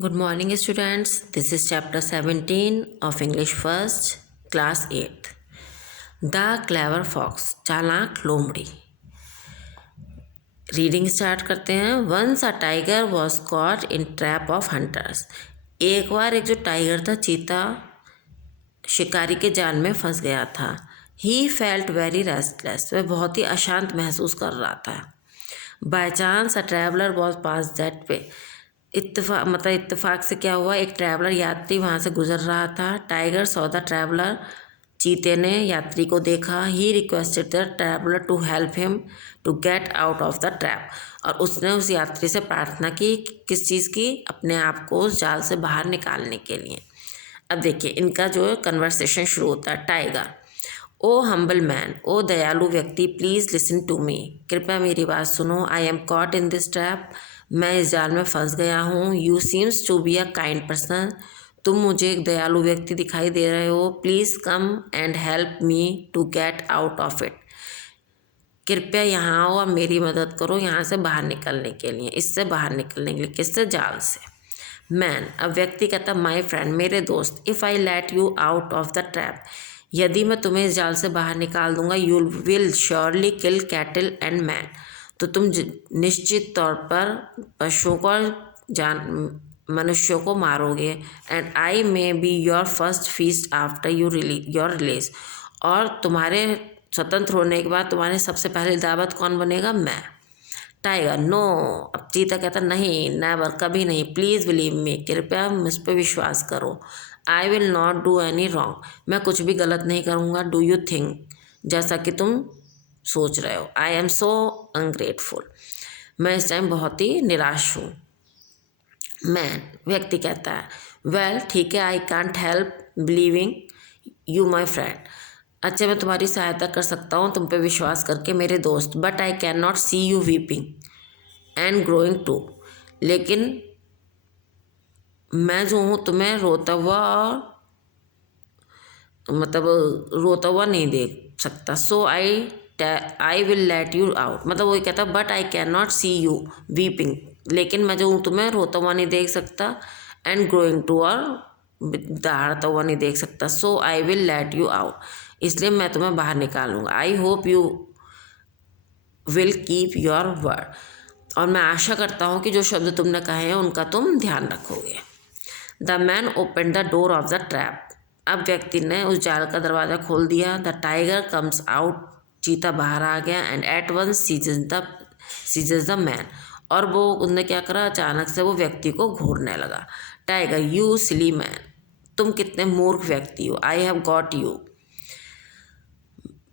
Good morning, students. This is chapter 17 of English First, class 8th. The Clever Fox, चालाक लोमड़ी. Reading start करते हैं. Once a tiger was caught in trap of hunters. एक बार एक जो tiger था, चीता शिकारी के जाल में फंस गया था. He felt very restless. वह बहुत ही अशांत महसूस कर रहा था. By chance a traveller was pass that way. इत्तेफाक से क्या हुआ, एक ट्रैवलर यात्री वहाँ से गुजर रहा था. Tiger saw the traveller. चीते ने यात्री को देखा. He requested the traveller to help him to get out of the trap. और उसने उस यात्री से प्रार्थना की. किस चीज़ की? अपने आप को उस जाल से बाहर निकालने के लिए. अब देखिए इनका जो कन्वर्सेशन शुरू होता है. टाइगर: ओ हम्बल मैन, ओ दयालु व्यक्ति, प्लीज़ लिसन टू मी. कृपया मेरी बात सुनो. I am caught in this trap. मैं इस जाल में फंस गया हूँ. You seems to be a kind person. तुम मुझे एक दयालु व्यक्ति दिखाई दे रहे हो. Please come and help me to get out of it. कृपया यहाँ आओ और मेरी मदद करो यहाँ से बाहर निकलने के लिए, इससे बाहर निकलने के लिए. किससे? जाल से. मैन: अब व्यक्ति कहता, माई फ्रेंड, मेरे दोस्त, if I let you out of the trap. यदि मैं तुम्हें इस जाल से बाहर निकाल दूंगा, you will surely kill cattle and man. तो तुम निश्चित तौर पर पशुओं को और मनुष्यों को मारोगे. And I may be your first feast after your release. और तुम्हारे स्वतंत्र होने के बाद तुम्हारे सबसे पहले दावत कौन बनेगा? मैं. Tiger: no. अब चीता कहता, नहीं, नेवर, कभी नहीं. Please believe me. कृपया मुझ पर विश्वास करो. I will not do any wrong. मैं कुछ भी गलत नहीं करूँगा. डू यू थिंक, जैसा कि तुम सोच रहे हो. I am so ungrateful. मैं इस टाइम बहुत ही निराश हूँ. मैन: व्यक्ति कहता है, वेल ठीक है, I can't help believing you my friend. अच्छा, मैं तुम्हारी सहायता कर सकता हूँ तुम पे विश्वास करके मेरे दोस्त. But I can not see you weeping and growing too. लेकिन मैं जो हूँ तुम्हें रोता हुआ और रोता हुआ नहीं देख सकता. So I will let you out. मतलब वही कहता, but I can not see you weeping. लेकिन मैं जो हूँ तुम्हें रोता हुआ नहीं देख सकता. एंड ग्रोइंग टू, और दहाड़ता हुआ नहीं देख सकता. So I will let you out. इसलिए मैं तुम्हें बाहर निकालूंगा. I hope you will keep your word. और मैं आशा करता हूँ कि जो शब्द तुमने कहे हैं उनका तुम ध्यान रखोगे. The man open the door of the trap. अब व्यक्ति ने उस जाल का दरवाज़ा खोल दिया. The tiger comes out. चीता बाहर आ गया. And at once seizes the man. और वो उनने क्या करा, अचानक से वो व्यक्ति को घूरने लगा. टाइगर: यू सिली मैन, तुम कितने मूर्ख व्यक्ति हो. I have got you.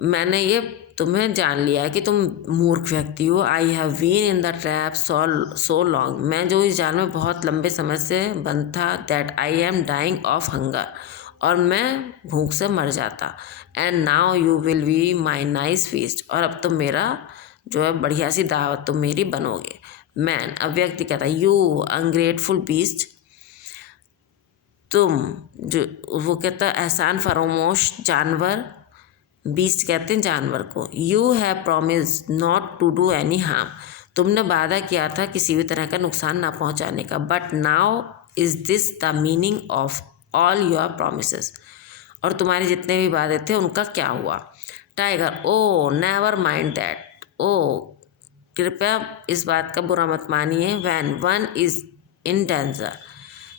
मैंने ये तुम्हें जान लिया है कि तुम मूर्ख व्यक्ति हो. I have been in the trap so long. मैं जो इस जाल में बहुत लंबे समय से बंद था. That I am dying of hunger. और मैं भूख से मर जाता. And now you will be my nice feast. और अब तुम मेरा जो है बढ़िया सी दावत तुम मेरी बनोगे. मैन: अब व्यक्ति कहता है, यू अनग्रेटफुल बीस्ट. तुम जो, वो कहता है एहसान फरामोश जानवर. बीस्ट कहते हैं जानवर को. You have promise not to do any harm. तुमने वादा किया था किसी भी तरह का नुकसान ना पहुंचाने का. But now is this the meaning of all your promise. और तुम्हारे जितने भी वादे थे उनका क्या हुआ? Tiger: oh never mind that. Oh कृपया इस बात का बुरा मत मानिए. When one is in danger.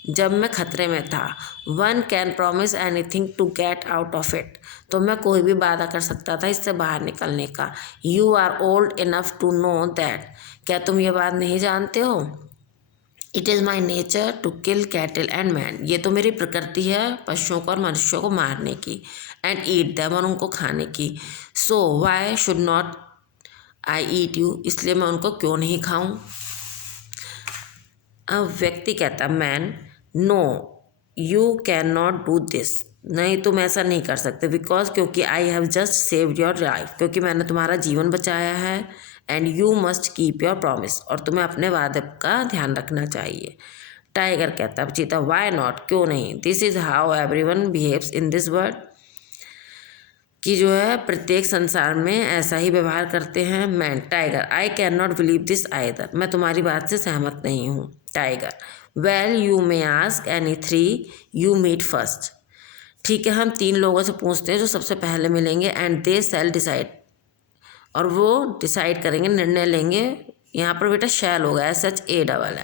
जब मैं खतरे में था. One can promise anything to get out of it. तो मैं कोई भी वादा कर सकता था इससे बाहर निकलने का. You are old enough to know that. क्या तुम ये बात नहीं जानते हो? It is my nature to kill cattle and man. ये तो मेरी प्रकृति है पशुओं को और मनुष्यों को मारने की. एंड ईट दैम, और उनको खाने की. So why should not I eat you. इसलिए मैं उनको क्यों नहीं खाऊं? अब व्यक्ति कहता, man: no you can not do this. नहीं, तुम ऐसा नहीं कर सकते. बिकॉज, क्योंकि I have just saved your life. क्योंकि मैंने तुम्हारा जीवन बचाया है. And you must keep your promise. और तुम्हें अपने वादे का ध्यान रखना चाहिए. टाइगर कहता, अब चीता: वाई नॉट, क्यों नहीं. This is how everyone behaves in this world. कि जो है प्रत्येक संसार में ऐसा ही व्यवहार करते हैं. Man: tiger: I can not believe this either. मैं तुम्हारी बात से सहमत नहीं हूँ. Tiger, well you may ask any 3 you meet first. ठीक है, हम 3 लोगों से पूछते हैं जो सबसे पहले मिलेंगे, एंड दे शैल डिसाइड, और वो डिसाइड करेंगे, निर्णय लेंगे। यहाँ पर बेटा शैल होगा, SHALL,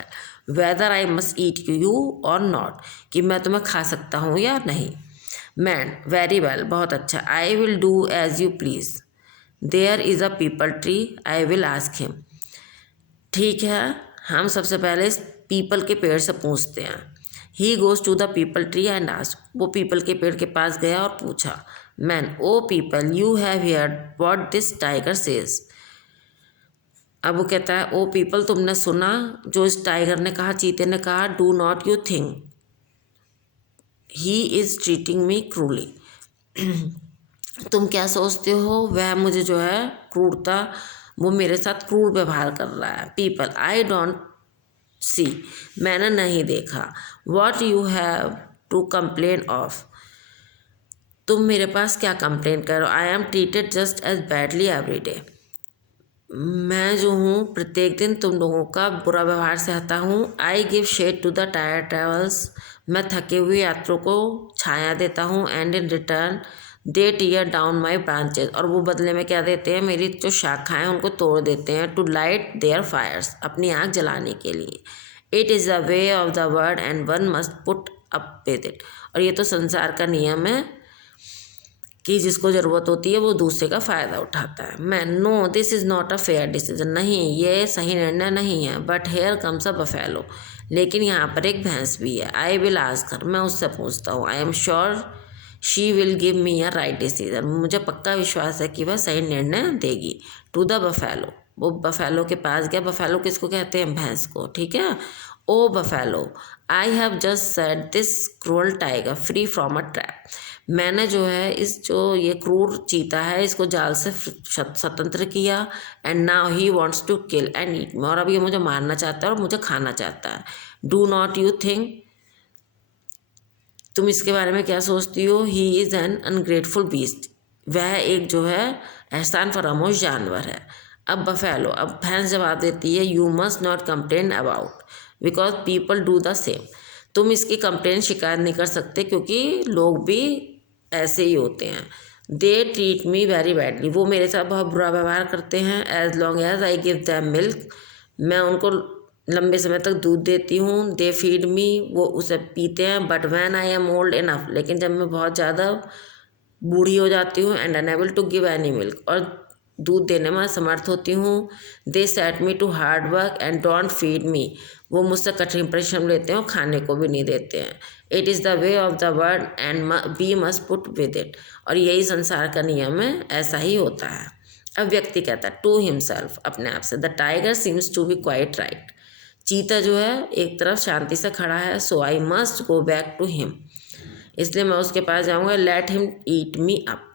whether I must eat you और नॉट, कि मैं तुम्हें खा सकता हूँ या नहीं। मैन, वेरी वेल, बहुत अच्छा। I will do as you please. There is a peepal tree, I will ask him. ठीक है, हम सबसे पहले इस पीपल के पेड़ से पूछते हैं। He goes to the peepal tree and ask, वो पीपल के पेड़ के पास गया और पूछा। Man, O peepal, you have heard what this tiger says. अब वो कहता है, ओ पीपल, तुमने सुना जो इस टाइगर ने कहा, चीते ने कहा, do not you think he is treating me cruelly. तुम क्या सोचते हो, वह मुझे जो है क्रूरता, वो मेरे साथ क्रूर व्यवहार कर रहा है। पीपल, आई डोंट सी, मैंने नहीं देखा। What you have to complain of, तुम मेरे पास क्या कंप्लेन करो। I am treated just as badly every day, मैं जो हूँ प्रत्येक दिन तुम लोगों का बुरा व्यवहार सहता हूँ। I give shade to the tired travels, मैं थके हुए यात्रियों को छाया देता हूँ। And in return they tear down my branches, और वो बदले में क्या देते हैं, मेरी जो शाखाएं उनको तोड़ देते हैं। टू लाइट देयर फायर्स, अपनी आग जलाने के लिए। It is the way of the world and one must put up with it, और ये तो संसार का नियम है कि जिसको ज़रूरत होती है वो दूसरे का फ़ायदा उठाता है। मैं, no this is not a fair decision, नहीं ये सही निर्णय नहीं है। But here comes a buffalo, लेकिन यहाँ पर एक भैंस भी है। आई विल आस्क हर, मैं उससे पूछता हूँ। I am sure she will give me a right decision, मुझे पक्का विश्वास है कि वह सही निर्णय देगी। टू द बफेलो, वो बफेलो के पास गया। बफेलो किसको कहते हैं, भैंस को। ठीक है, oh buffalo, I have just set this cruel tiger free from a trap, मैंने जो है इस जो ये क्रूर चीता है इसको जाल से स्वतंत्र किया। And now he wants to kill and eat me, और अब ये मुझे मारना चाहता है और मुझे खाना चाहता है। डू नॉट यू थिंक, तुम इसके बारे में क्या सोचती हो। He is an ungrateful beast, वह एक जो है एहसान फरामोश जानवर है। अब बफेलो, अब भैंस जवाब देती है। You must not complain about because people do the same, तुम इसकी कंप्लेन शिकायत नहीं कर सकते क्योंकि लोग भी ऐसे ही होते हैं। They treat me very badly, वो मेरे साथ बहुत बुरा व्यवहार करते हैं। As long as I give them milk, मैं उनको लंबे समय तक दूध देती हूँ। दे फीड मी, वो उसे पीते हैं। But when I am old enough, लेकिन जब मैं बहुत ज़्यादा बूढ़ी हो जाती हूँ। And unable to give any milk, और दूध देने में असमर्थ होती हूँ। They set me to hard work and don't feed me, वो मुझसे कठिन परिश्रम लेते हैं और खाने को भी नहीं देते हैं। It is the way of the world and we must put with it, और यही संसार का नियम है, ऐसा ही होता है। अब व्यक्ति कहता है टू हिमसेल्फ, अपने आप से। The tiger seems to be quite right, चीता जो है एक तरफ शांति से खड़ा है। So I must go back to him, इसलिए मैं उसके पास जाऊँगा। Let him eat me up,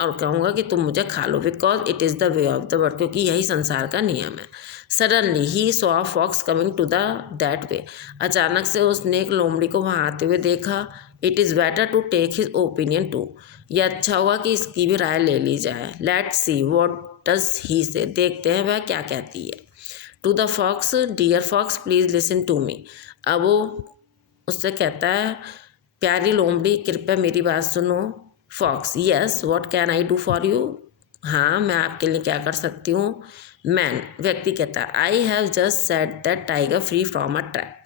और कहूँगा कि तुम मुझे खा लो। Because it is the way of the world, क्योंकि यही संसार का नियम है। Suddenly he saw a fox coming to the that way, अचानक से उसने एक लोमड़ी को वहाँ आते हुए देखा। It is better to take his opinion too, यह अच्छा होगा कि इसकी भी राय ले ली जाए। Let's see what does he say, देखते हैं वह क्या कहती है। To the fox, dear fox please listen to me, अब वो उससे कहता है प्यारी लोमड़ी कृपया मेरी बात सुनो। Fox, yes what can I do for you, हाँ मैं आपके लिए क्या कर सकती हूँ। मैन, व्यक्ति कहता है आई have just set that tiger free from a trap,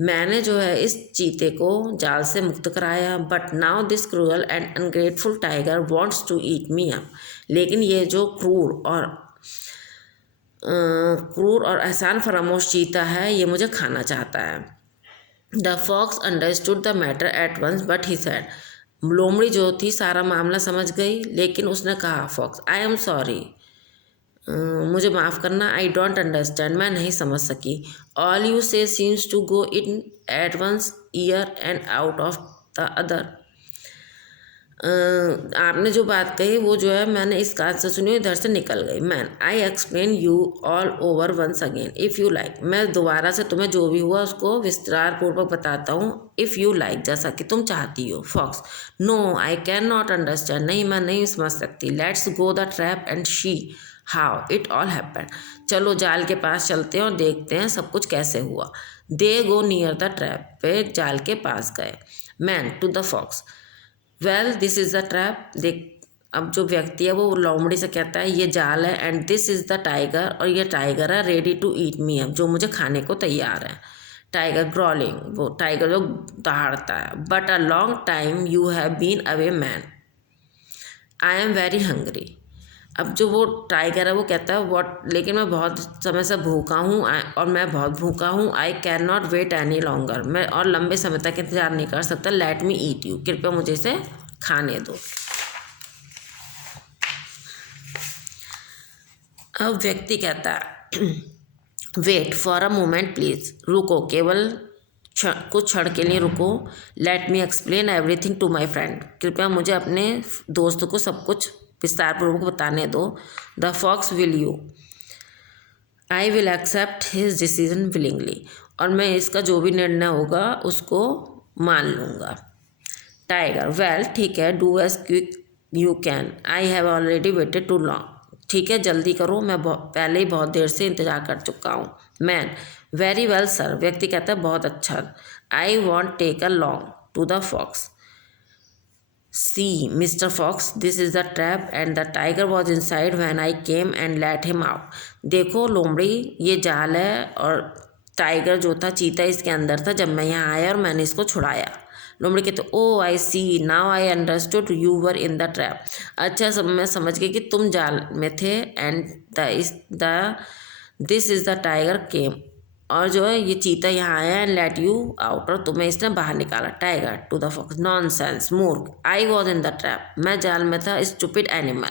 मैंने जो है इस चीते को जाल से मुक्त कराया। But now this cruel and ungrateful tiger wants to eat me up, लेकिन ये जो क्रूर और एहसान फरामोश चीता है ये मुझे खाना चाहता है। The fox understood the matter at once but he said, लोमड़ी जो थी सारा मामला समझ गई, लेकिन उसने कहा फॉक्स आई एम सॉरी, मुझे माफ़ करना। आई डोंट अंडरस्टैंड, मैं नहीं समझ सकी। All you say seems to go in at once ear and out of the other, आपने जो बात कही वो जो है मैंने इस कान से सुनी इधर से निकल गई। Man, I explain you all over once again if you like, मैं दोबारा से तुम्हें जो भी हुआ उसको विस्तार पूर्वक बताता हूँ। इफ़ यू लाइक, जैसा कि तुम चाहती हो। Fox, no I can not understand, नहीं मैं नहीं समझ सकती। Let's go the trap and see how it all happened, चलो जाल के पास चलते हैं और देखते हैं सब कुछ कैसे हुआ। They go near the trap, वे जाल के पास गए। Man to the fox, well this is the trap, देख अब जो व्यक्ति है वो लोमड़ी से कहता है ये जाल है, and this is the tiger, और ये टाइगर है, रेडी टू ईट मी, अब जो मुझे खाने को तैयार है। टाइगर ग्रॉलिंग, वो टाइगर जो दहाड़ता है। But a long time you have been away man, I am very hungry, अब जो वो टाइगर है वो कहता है व्हाट, लेकिन मैं बहुत समय से भूखा हूँ, और मैं बहुत भूखा हूँ। I can not wait any longer, मैं और लंबे समय तक इंतजार नहीं कर सकता। लेट मी ईट यू, कृपया मुझे इसे खाने दो। अब व्यक्ति कहता है wait for a moment please, रुको केवल कुछ क्षण के लिए रुको। Let me explain everything to my friend, कृपया मुझे अपने दोस्त को सब कुछ विस्तार पूर्वक बताने दो। The fox will you, I will accept his decision willingly, और मैं इसका जो भी निर्णय होगा उसको मान लूँगा। टाइगर, वेल ठीक है, do as quick you can, I have already waited too long, ठीक है जल्दी करो, मैं पहले ही बहुत देर से इंतजार कर चुका हूँ। मैन, वेरी वेल सर, व्यक्ति कहता है बहुत अच्छा। I want take a long to the fox, see mister fox this is the trap and the tiger was inside when I came and let him out, देखो लोमड़ी ये जाल है और टाइगर जो था चीता इसके अंदर था जब मैं यहाँ आया और मैंने इसको छुड़ाया। लोमड़ी कहते oh I see now I understood you were in the trap, अच्छा सब मैं समझ गई कि तुम जाल में थे। And the this is the tiger came, और जो है ये चीता यहाँ आया एंड लेट यू आउट, और तुम्हें इसने बाहर निकाला। Tiger to the fox, nonsense मूर्ख, I was in the trap, मैं जाल में था। स्टूपिड एनिमल,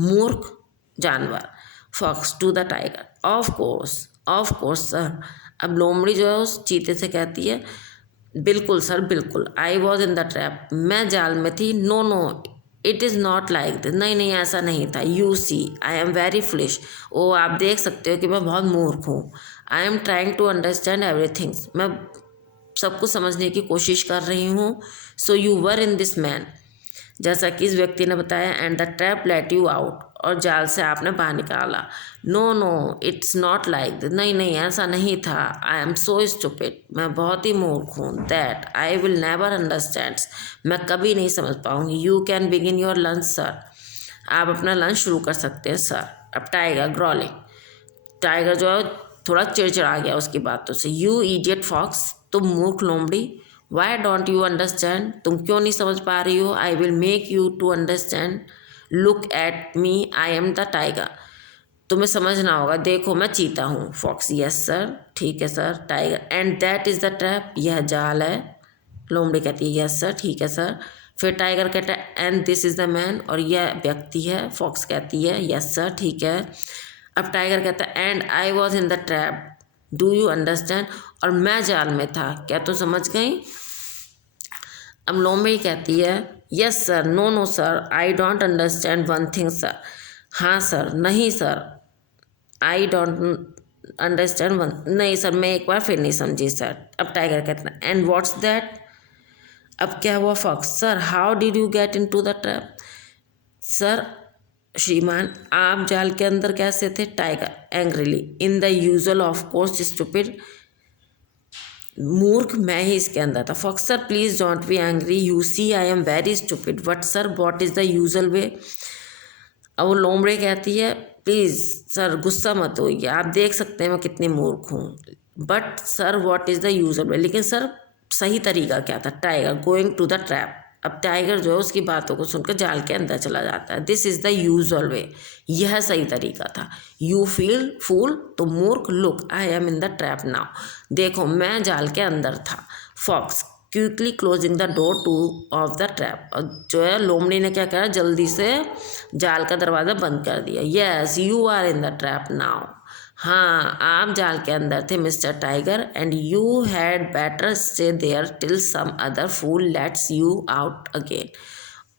मूर्ख जानवर। Fox to the tiger, of course sir, अब लोमड़ी जो है उस चीते से कहती है बिल्कुल सर बिल्कुल, I was in the trap, मैं जाल में थी। No no it is not like this, नहीं नहीं ऐसा नहीं था। You see I am very foolish, oh आप देख सकते हो कि मैं बहुत मूर्ख हूँ। I am trying to understand everything, मैं सब कुछ समझने की कोशिश कर रही हूँ। So you were in this man, जैसा कि इस व्यक्ति ने बताया। And the trap let you out, और जाल से आपने बाहर निकाला। No no it's not like this, नहीं नहीं ऐसा नहीं था। आई एम सो स्टूपिड, मैं बहुत ही मूर्ख हूँ। That I will never understand, मैं कभी नहीं समझ पाऊँगी। You can begin your lunch sir, आप अपना लंच शुरू कर सकते हैं सर। अब टाइगर ग्रॉलिंग, टाइगर जो है थोड़ा चिड़चिड़ा गया उसकी बातों से। यू इडियट फॉक्स, तुम मूर्ख लोमड़ी। वाई डोंट यू अंडरस्टैंड, तुम क्यों नहीं समझ पा रही हो। I will make you to understand, look at me I am the tiger, तुम्हें समझना होगा, देखो मैं चीता हूँ। फॉक्स, यस सर, ठीक है sir. Tiger, and that is the trap, यह जाल है। लोमड़ी कहती है यस सर, ठीक है सर। फिर टाइगर कहता है and this is the man, और यह व्यक्ति है। फॉक्स कहती है यस सर, ठीक है। अब टाइगर कहता है and I was in the trap, do you understand, और मैं जाल में था, क्या तुम समझ गई। अब लोमड़ी कहती है yes sir, no no sir, I don't understand one thing sir, हाँ सर, नहीं sir, I don't understand one, नहीं सर मैं एक बार फिर नहीं समझी सर। अब टाइगर कहता है एंड व्हाट्स दैट, अब क्या हुआ। Fox, sir how did you get in to the trap, sir श्रीमान आप जाल के अंदर कैसे थे। Tiger angrily, in the usual of course stupid, मूर्ख मैं ही इसके अंदर था। Fox, sir please don't be angry, you see I am very stupid, but sir what is the usual way. अब वो लोमड़े कहती है प्लीज़ सर गुस्सा मत होइए, आप देख सकते हैं मैं कितनी मूर्ख हूँ। But sir what is the usual way, लेकिन सर सही तरीका क्या था। Tiger going to the trap, अब टाइगर जो है उसकी बातों को सुनकर जाल के अंदर चला जाता है। This is the usual way, यह सही तरीका था। यू फील फूल, तो मूर्ख। Look I am in the trap now, देखो मैं जाल के अंदर था। Fox quickly closing the door to of the trap, और जो है लोमड़ी ने क्या करा, जल्दी से जाल का दरवाज़ा बंद कर दिया। Yes you are in the trap now, हाँ आप जाल के अंदर थे mister tiger, and you had better stay there till some other fool lets you out again,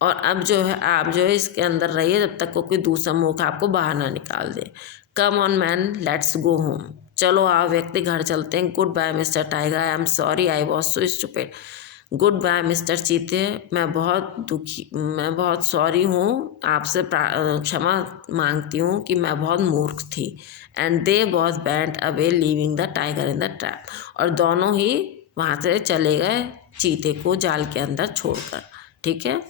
और अब जो है आप जो है इसके अंदर रहिए जब तक कोई दूसरा मूर्ख आपको बाहर ना निकाल दे। Come on man let's go home, चलो आओ व्यक्ति घर चलते हैं। Good bye mister tiger, I am sorry I was so stupid, good bye mister चीते, मैं बहुत सॉरी हूँ, आपसे क्षमा मांगती हूँ कि मैं बहुत मूर्ख थी। And they was went away leaving the tiger in the trap, और दोनों ही वहाँ से चले गए चीते को जाल के अंदर छोड़कर। ठीक है।